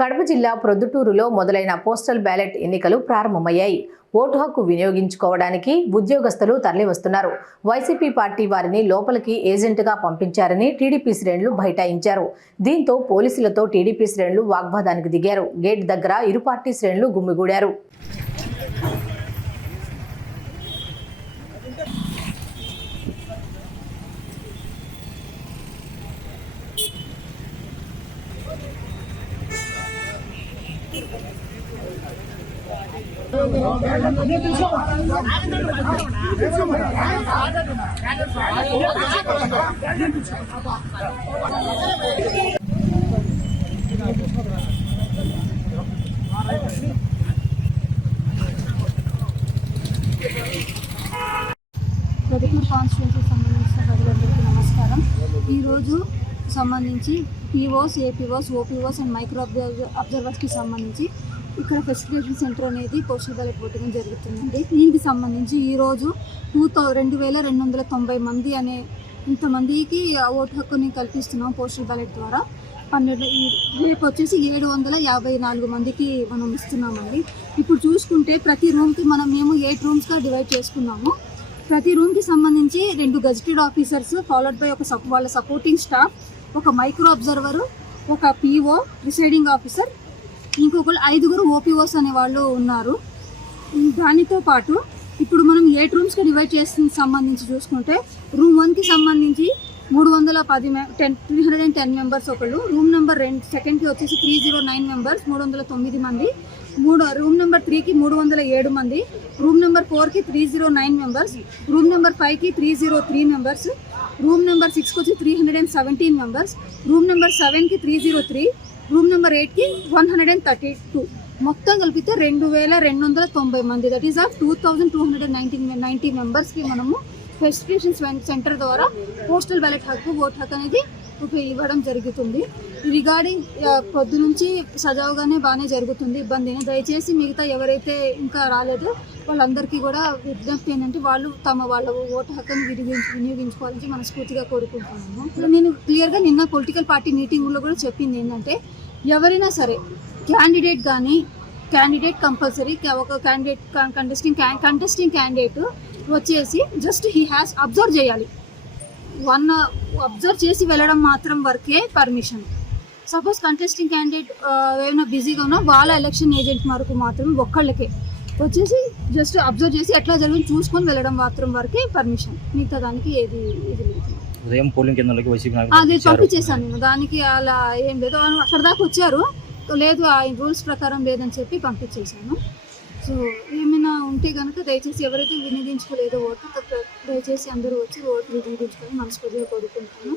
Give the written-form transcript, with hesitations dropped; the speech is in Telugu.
కడప జిల్లా ప్రొద్దుటూరులో మొదలైన పోస్టల్ బ్యాలెట్ ఎన్నికలు ప్రారంభమయ్యాయి. ఓటు హక్కు వినియోగించుకోవడానికి ఉద్యోగస్తులు తరలివస్తున్నారు. వైసీపీ పార్టీ వారిని లోపలికి ఏజెంట్గా పంపించారని టీడీపీ శ్రేణులు బైఠాయించారు. దీంతో పోలీసులతో టీడీపీ శ్రేణులు వాగ్వాదానికి దిగారు. గేట్ దగ్గర ఇరు పార్టీ శ్రేణులు గుమిగూడారు. ప్రొద్దుటూరు కాన్స్టిట్యున్సీకి సంబంధించిన ప్రజలందరికీ నమస్కారం. ఈరోజు సంబంధించి POs, APOs, OPOs and micro అబ్జర్వర్స్కి సంబంధించి ఇక్కడ ఫెసిలిటేషన్ సెంటర్ అనేది పోస్టల్ బ్యాలెట్ ఓటింగ్ జరుగుతుందండి. దీనికి సంబంధించి ఈరోజు 2290 మంది అనే ఇంతమందికి ఓటు హక్కుని కల్పిస్తున్నాం పోస్టల్ బ్యాలెట్ ద్వారా. రేపు వచ్చేసి 754 మందికి మనం ఇస్తున్నామండి. ఇప్పుడు చూసుకుంటే ప్రతి రూమ్కి మేము 8 రూమ్స్గా డివైడ్ చేసుకున్నాము. ప్రతి రూమ్కి సంబంధించి 2 గెజిటెడ్ ఆఫీసర్స్ ఫాలోడ్ బై వాళ్ళ సపోర్టింగ్ స్టాఫ్, ఒక మైక్రో అబ్జర్వరు, ఒక పీఓ ప్రిసైడింగ్ ఆఫీసర్, ఇంకొకరు 5 ఓపీఓస్ అనే వాళ్ళు ఉన్నారు. దానితో పాటు ఇప్పుడు మనం 8 రూమ్స్కి డివైడ్ చేసిన సంబంధించి చూసుకుంటే రూమ్ 1కి సంబంధించి 310 మెంబర్స్ ఒకళ్ళు, రూమ్ నెంబర్ 2కి వచ్చేసి 309 మెంబర్స్ 309 మంది, రూమ్ నెంబర్ 3కి 307 మంది, రూమ్ నెంబర్ 4కి 309 మెంబర్స్, రూమ్ నెంబర్ 5కి 303 మెంబర్స్, రూమ్ నెంబర్ 6కి వచ్చి 317 మెంబర్స్, రూమ్ నెంబర్ 7కి 303, రూమ్ నెంబర్ 8కి 132. మొత్తం కలిపితే 2290 మంది, దట్ ఈస్ 2290 మెంబర్స్కి మనము ఫెసిలిటేషన్ సెంటర్ ద్వారా పోస్టల్ బ్యాలెట్ హక్కు, ఓటు హక్కు అనేది ఇవ్వడం జరుగుతుంది. రిగార్డింగ్ పొద్దు నుంచి సజావుగానే బాగానే జరుగుతుంది, ఇబ్బంది. దయచేసి మిగతా ఎవరైతే ఇంకా రాలేదో వాళ్ళందరికీ కూడా విజ్ఞప్తి ఏంటంటే వాళ్ళు వాళ్ళ ఓటు హక్కుని వినియోగించుకోవాలని మనస్ఫూర్తిగా కోరుకుంటున్నాము. ఇప్పుడు నేను క్లియర్గా నిన్న పొలిటికల్ పార్టీ మీటింగ్లో కూడా చెప్పింది ఏంటంటే ఎవరైనా సరే క్యాండిడేట్ కంపల్సరీ ఒక కంటెస్టింగ్ క్యాండిడేట్ వచ్చేసి జస్ట్ హీ హ్యాస్ అబ్జర్వ్ చేయాలి. అబ్జర్వ్ చేసి వెళ్ళడం మాత్రం వరకే పర్మిషన్. సపోజ్ కంటెస్టింగ్ క్యాండిడేట్ ఏమైనా బిజీగా ఉన్నా వాళ్ళ ఎలక్షన్ ఏజెంట్ వరకు మాత్రం ఒక్కళ్ళకే వచ్చేసి జస్ట్ అబ్జర్వ్ చేసి ఎట్లా జరిగింది చూసుకొని వెళ్ళడం మాత్రం వరకే పర్మిషన్. మిగతా దానికి ఏది అది పంపించేసాను నేను. దానికి అలా ఏం లేదు, అక్కడ దాకా వచ్చారు, లేదు ఆ రూల్స్ ప్రకారం లేదని చెప్పి పంపించేశాను. సో ఏమైనా ఉంటే కనుక దయచేసి ఎవరైతే వినియోగించుకోలేదో ఓటు, దయచేసి అందరూ వచ్చి ఓటు వినియోగించుకొని మనస్ఫూర్తిగా కోరుకుంటున్నాను.